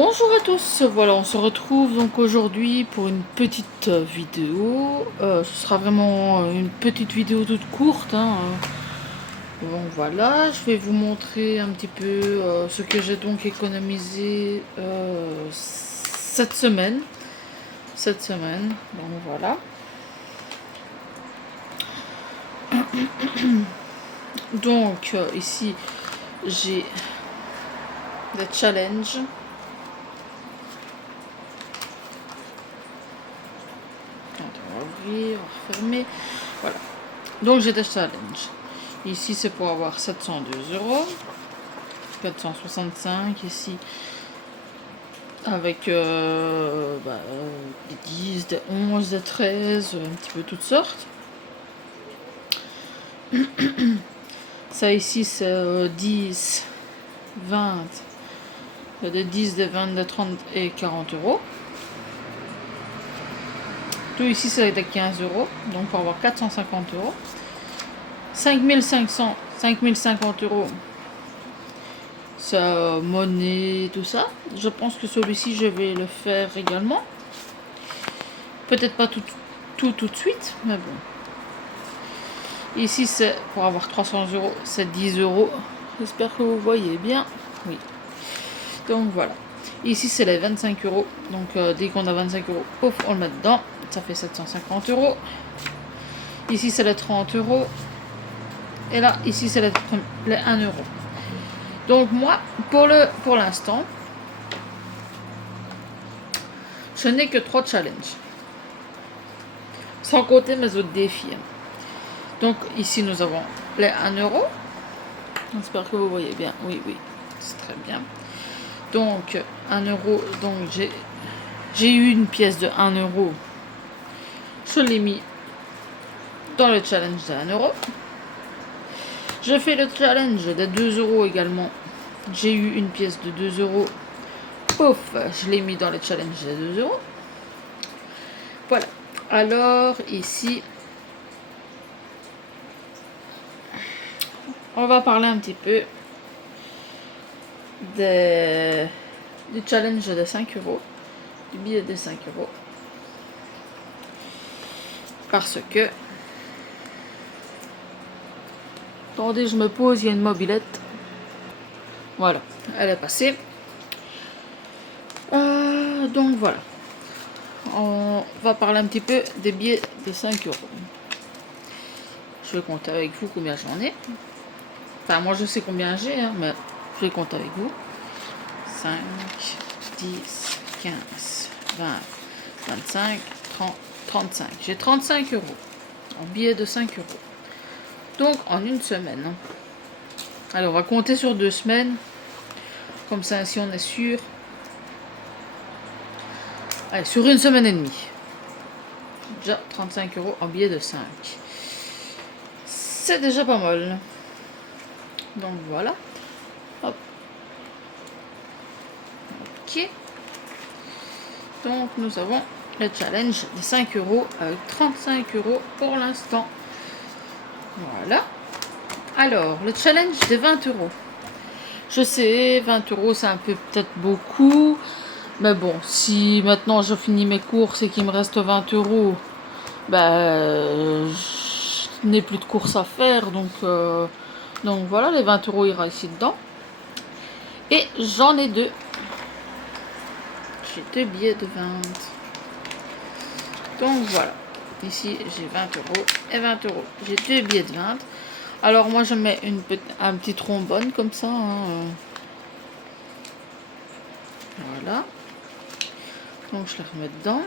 Bonjour à tous, voilà on se retrouve donc aujourd'hui pour une petite vidéo. Ce sera vraiment une petite vidéo toute courte, hein. Bon voilà, je vais vous montrer un petit peu ce que j'ai donc économisé cette semaine. Donc voilà. Donc ici j'ai des challenges. On va ouvrir, on va refermer. Voilà. Donc j'ai des challenges. Ici c'est pour avoir 702 euros. 465 ici. Avec des 10, des 11, des 13, un petit peu toutes sortes. Ça ici c'est 10, 20, des 10, des 20, des 30 et 40 euros. Tout ici c'est des 15 euros, donc pour avoir 450 euros. 5500, 5050 euros. Ça, monnaie, tout ça. Je pense que celui-ci je vais le faire également. Peut-être pas tout de suite, mais bon. Ici c'est pour avoir 300 euros, c'est 10 euros. J'espère que vous voyez bien. Oui. Donc voilà. Ici c'est les 25 euros. Donc dès qu'on a 25 euros, pouf, on le met dedans. Ça fait 750 euros. Ici c'est les 30 euros. Et là, ici c'est les 1 euro. Donc moi, pour l'instant, je n'ai que 3 challenges. Sans compter mes autres défis. Donc ici nous avons les 1 euro. J'espère que vous voyez bien. Oui, oui, c'est très bien. Donc 1 euro. Donc j'ai eu une pièce de 1 euro. Je l'ai mis dans le challenge de 1 euro. Je fais le challenge de 2 euros également. J'ai eu une pièce de 2 euros. Pouf, je l'ai mis dans le challenge de 2 euros. Voilà. Alors ici, on va parler un petit peu du challenge de 5 euros, du billet de 5 euros. Parce que, attendez, je me pose, il y a une mobilette. Voilà, elle est passée. Donc voilà. On va parler un petit peu des billets de 5 euros. Je vais compter avec vous combien j'en ai. Enfin, moi je sais combien j'ai, hein, mais je vais compter avec vous. 5, 10, 15, 20, 25, 30, 35. J'ai 35 euros en billets de 5 euros. Donc en une semaine. Hein. Alors on va compter sur 2 semaines. Comme ça, si on est sûr. Allez, sur une semaine et demie. Déjà 35 euros en billets de 5. C'est déjà pas mal. Donc voilà. Hop. Ok. Donc nous avons le challenge des 5 euros avec 35 euros pour l'instant. Voilà. Alors, le challenge des 20 euros. Je sais, 20 euros c'est un peu peut-être beaucoup. Mais bon, si maintenant je finis mes courses et qu'il me reste 20 euros, je n'ai plus de courses à faire. Donc voilà, les 20 euros ira ici dedans. Et j'en ai 2. J'ai 2 billets de 20. Donc voilà. Ici, j'ai 20 euros et 20 euros. J'ai 2 billets de 20. Alors moi, je mets un petit trombone comme ça. Hein. Voilà. Donc je les remets dedans.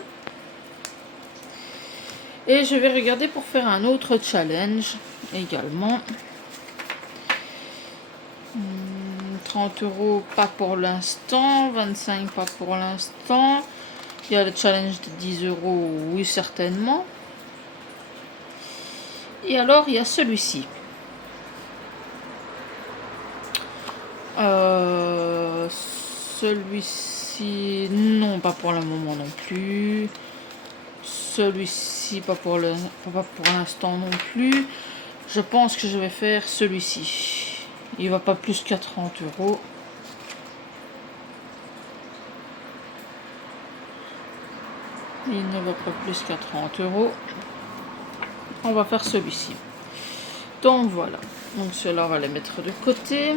Et je vais regarder pour faire un autre challenge également. 30 euros, pas pour l'instant. 25, pas pour l'instant. Il y a le challenge de 10 euros, oui certainement. Et alors, il y a celui-ci. Celui-ci, non, pas pour le moment non plus. Celui-ci, pas pour l'instant non plus. Je pense que je vais faire celui-ci. Il va pas plus qu'à 30 euros. Il ne va pas plus qu'à 30 euros. On va faire celui-ci. Donc voilà. Donc ceux-là, on va les mettre de côté.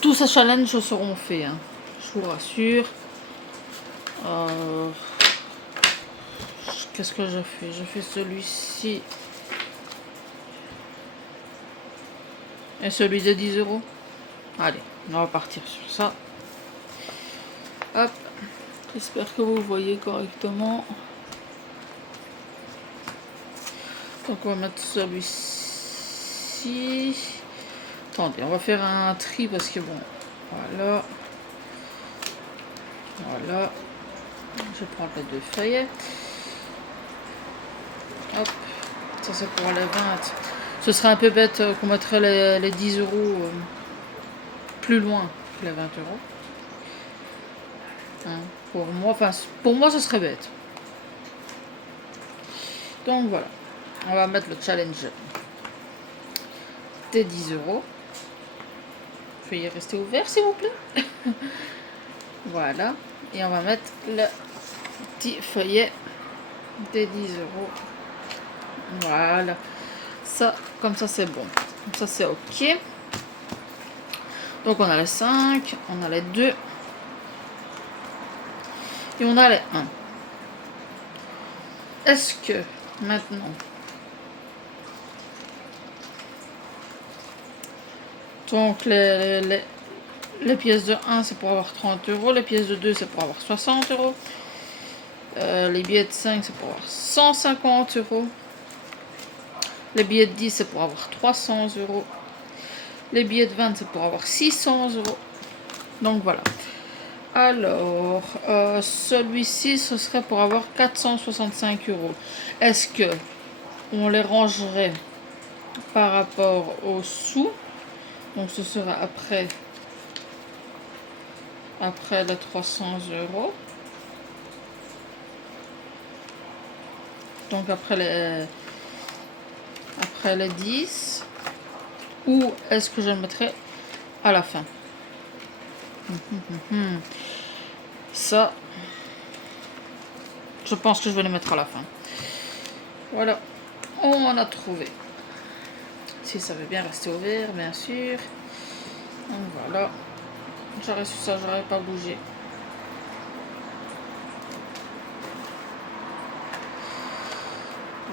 Tous ces challenges seront faits, hein, je vous rassure. Qu'est-ce que je fais? Je fais celui-ci. Et celui de 10 euros. Allez, on va partir sur ça. Hop. J'espère que vous voyez correctement. Donc on va mettre celui-ci. Attendez, on va faire un tri parce que bon, voilà. Voilà. Je prends les 2 feuillets. Hop. Ça c'est pour les 20. Ce serait un peu bête qu'on mettrait les 10 euros plus loin que les 20 euros. Hein, pour moi, ce serait bête. Donc voilà. On va mettre le challenge des 10 euros. Veuillez rester ouvert, s'il vous plaît. Voilà. Et on va mettre le petit feuillet des 10 euros. Voilà. Ça, comme ça, c'est bon. Comme ça, c'est OK. Donc, on a les 5, on a les 2. Et on a les 1. Est-ce que, maintenant... Donc, les pièces de 1, c'est pour avoir 30 euros. Les pièces de 2, c'est pour avoir 60 euros. Les billets de 5, c'est pour avoir 150 euros. Les billets de 10, c'est pour avoir 300 euros. Les billets de 20, c'est pour avoir 600 euros. Donc, voilà. Alors, celui-ci, ce serait pour avoir 465 euros. Est-ce que on les rangerait par rapport aux sous? Donc, ce sera après les 300 euros. Donc, après les 10. Ou est-ce que je le mettrai à la fin? Ça, je pense que je vais les mettre à la fin. Voilà, on en a trouvé. Si ça veut bien rester ouvert, bien sûr. Donc voilà. J'aurais su ça, j'aurais pas bougé.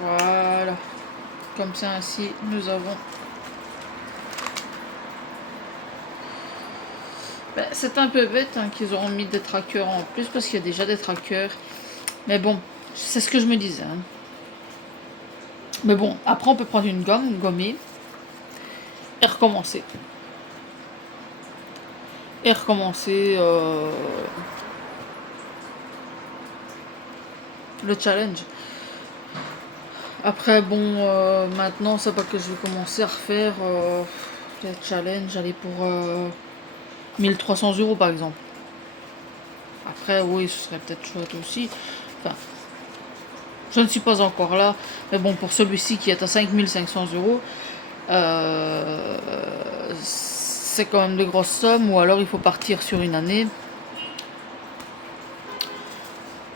Voilà. Comme ça, ainsi, nous avons... c'est un peu bête hein, qu'ils auront mis des trackers en plus parce qu'il y a déjà des trackers. Mais bon, c'est ce que je me disais. Hein. Mais bon, après on peut prendre une gommée, et recommencer. Le challenge. Après, bon, maintenant, c'est pas que je vais commencer à refaire le challenge, aller pour 1300 euros par exemple. Après, oui, ce serait peut-être chouette aussi. Enfin, je ne suis pas encore là. Mais bon, pour celui-ci qui est à 5500 euros, c'est quand même de grosses sommes. Ou alors, il faut partir sur une année.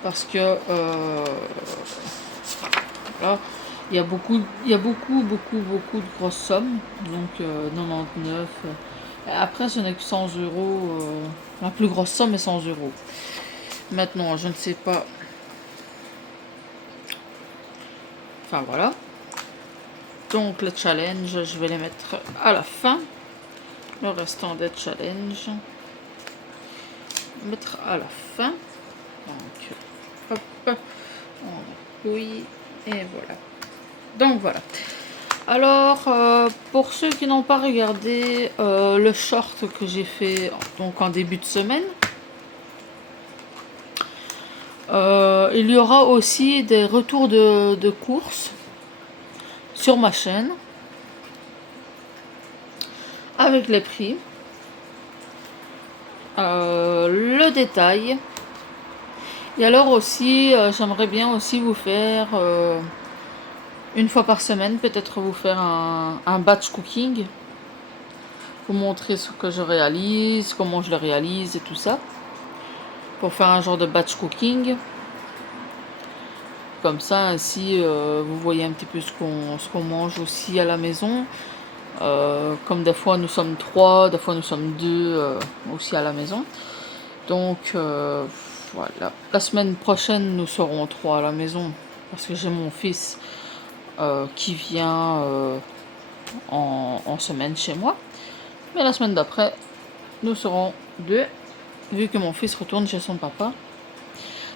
Parce que là, il y a beaucoup de grosses sommes. Donc 99. Après, ce n'est que 100 euros. La plus grosse somme est 100 euros. Maintenant, je ne sais pas. Enfin, voilà. Donc, le challenge, je vais les mettre à la fin. Le restant des challenges. Mettre à la fin. Donc, hop. On appuie. Et voilà. Donc, voilà. Alors, pour ceux qui n'ont pas regardé le short que j'ai fait donc en début de semaine, il y aura aussi des retours de courses sur ma chaîne avec les prix, le détail. Et alors aussi, j'aimerais bien aussi vous faire... une fois par semaine, peut-être vous faire un batch cooking. Vous montrer ce que je réalise, comment je le réalise et tout ça. Pour faire un genre de batch cooking. comme ça, ainsi vous voyez un petit peu ce qu'on mange aussi à la maison. Comme des fois nous sommes 3, des fois nous sommes 2 aussi à la maison. Donc voilà. La semaine prochaine nous serons 3 à la maison parce que j'ai mon fils qui vient en semaine chez moi. Mais la semaine d'après nous serons 2 vu que mon fils retourne chez son papa.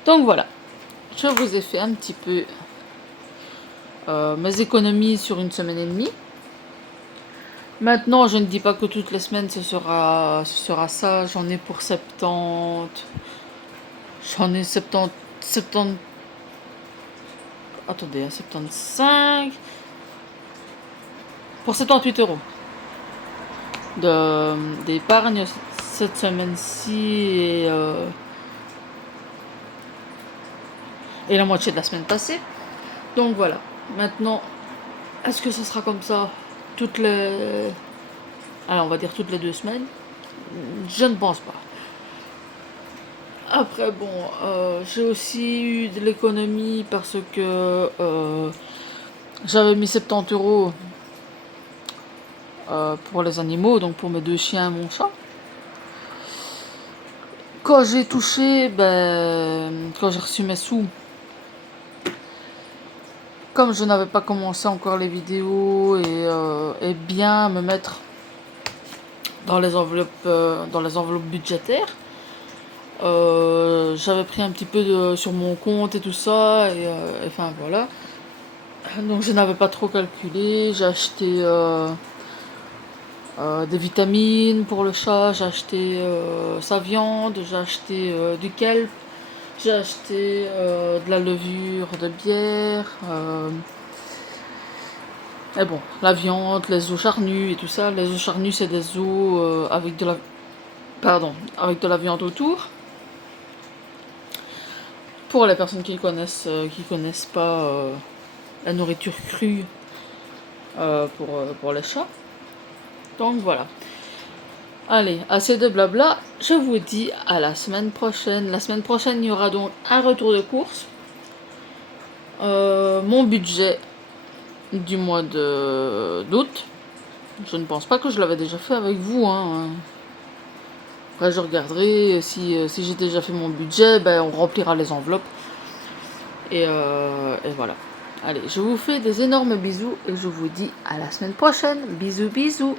Donc voilà, je vous ai fait un petit peu mes économies sur une semaine et demie. Maintenant, je ne dis pas que toutes les semaines ce sera ça. J'en ai pour 70. J'en ai 70. Attendez, 75. Pour 78 € d'épargne cette semaine-ci et la moitié de la semaine passée. Donc voilà. Maintenant, est-ce que ce sera comme ça toutes les... Alors on va dire toutes les 2 semaines? Je ne pense pas. Après bon, j'ai aussi eu de l'économie parce que j'avais mis 70 € pour les animaux, donc pour mes 2 chiens et mon chat. Quand j'ai touché, quand j'ai reçu mes sous, comme je n'avais pas commencé encore les vidéos et bien me mettre dans les enveloppes budgétaires, j'avais pris un petit peu sur mon compte et tout ça, et enfin voilà. Donc je n'avais pas trop calculé. J'ai acheté des vitamines pour le chat, j'ai acheté sa viande, j'ai acheté du kelp, j'ai acheté de la levure de bière, et bon, la viande, les os charnus et tout ça. Les os charnus, c'est des os avec de la viande autour. Pour les personnes qui connaissent pas la nourriture crue pour les chats. Donc voilà. Allez, assez de blabla. Je vous dis à la semaine prochaine. La semaine prochaine, il y aura donc un retour de course. Mon budget du mois d'août. Je ne pense pas que je l'avais déjà fait avec vous. Après, je regarderai. Si j'ai déjà fait mon budget, on remplira les enveloppes. Et voilà. Allez, je vous fais des énormes bisous et je vous dis à la semaine prochaine. Bisous, bisous.